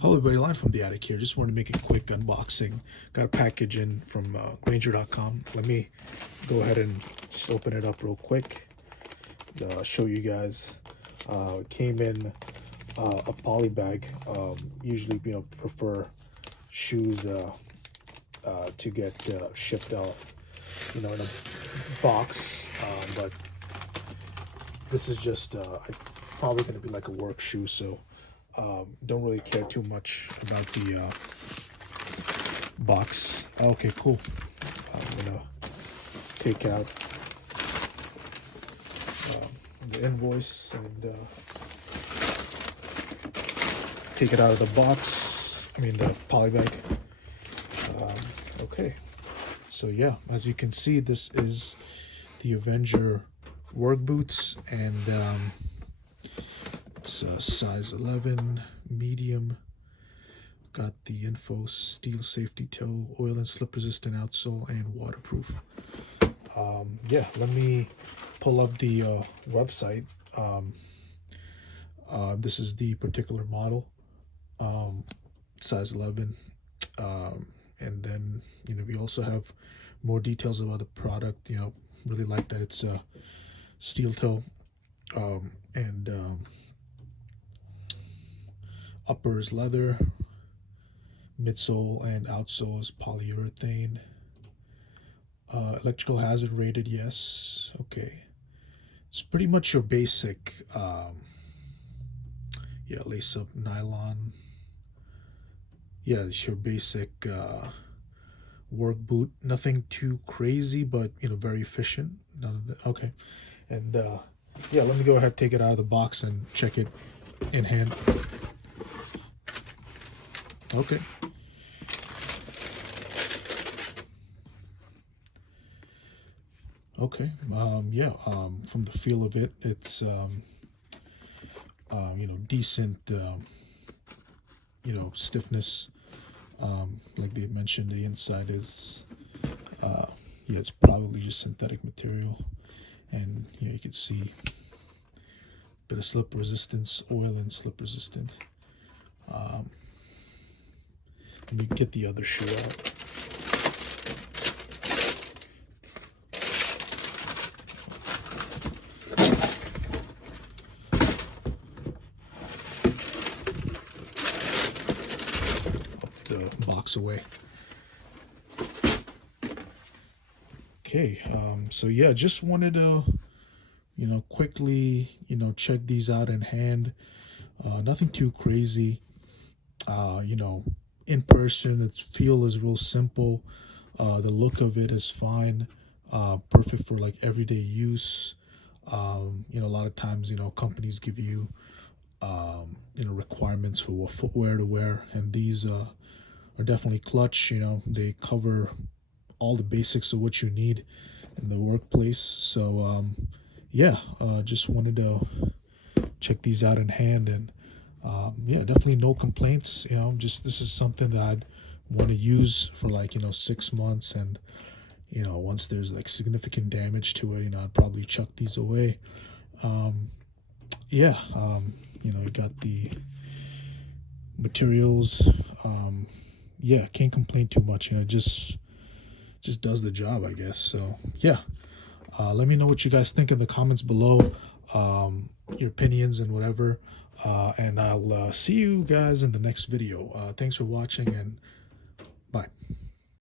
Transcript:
Hello everybody, Line from the Attic here. Just wanted to make a quick unboxing. Got a package in from Granger.com. Let me go ahead and just open it up real quick. Show you guys. It came in a poly bag. Usually, prefer shoes to get shipped off, in a box. But this is just probably going to be like a work shoe, so don't really care too much about the box. Okay, cool. I'm gonna take out the invoice and take it out of the box. The poly bag. Okay, so yeah, as you can see, this is the Avenger work boots, and it's size 11, medium. Got the info: steel safety toe, oil and slip resistant outsole, and waterproof. Yeah, let me pull up the website. This is the particular model, size 11. And then, we also have more details about the product. Really like that it's a steel toe, and upper is leather, midsole and outsole is polyurethane. Electrical hazard rated, yes. Okay, it's pretty much your basic lace up nylon. Yeah, it's your basic work boot. Nothing too crazy, but very efficient. None of the okay. And yeah, let me go ahead, take it out of the box and check it in hand. Okay. Okay. Yeah. From the feel of it, it's decent. Stiffness. Like they mentioned, the inside is yeah, it's probably just synthetic material, and you can see a bit of slip resistance, oil and slip resistant. Let me get the other shoe out. The box away. Okay, so yeah, just wanted to quickly check these out in hand. Nothing too crazy. In person, its feel is real simple. The look of it is fine. Perfect for like everyday use. A lot of times companies give you requirements for what footwear to wear, and these are definitely clutch. They cover all the basics of what you need in the workplace. So yeah, just wanted to check these out in hand, and yeah, definitely no complaints. Just this is something that I'd want to use for like 6 months, and once there's like significant damage to it, I'd probably chuck these away. Yeah, you got the materials. Yeah, can't complain too much. Just does the job, I guess. So yeah, let me know what you guys think in the comments below, your opinions and whatever, and I'll see you guys in the next video. Thanks for watching, and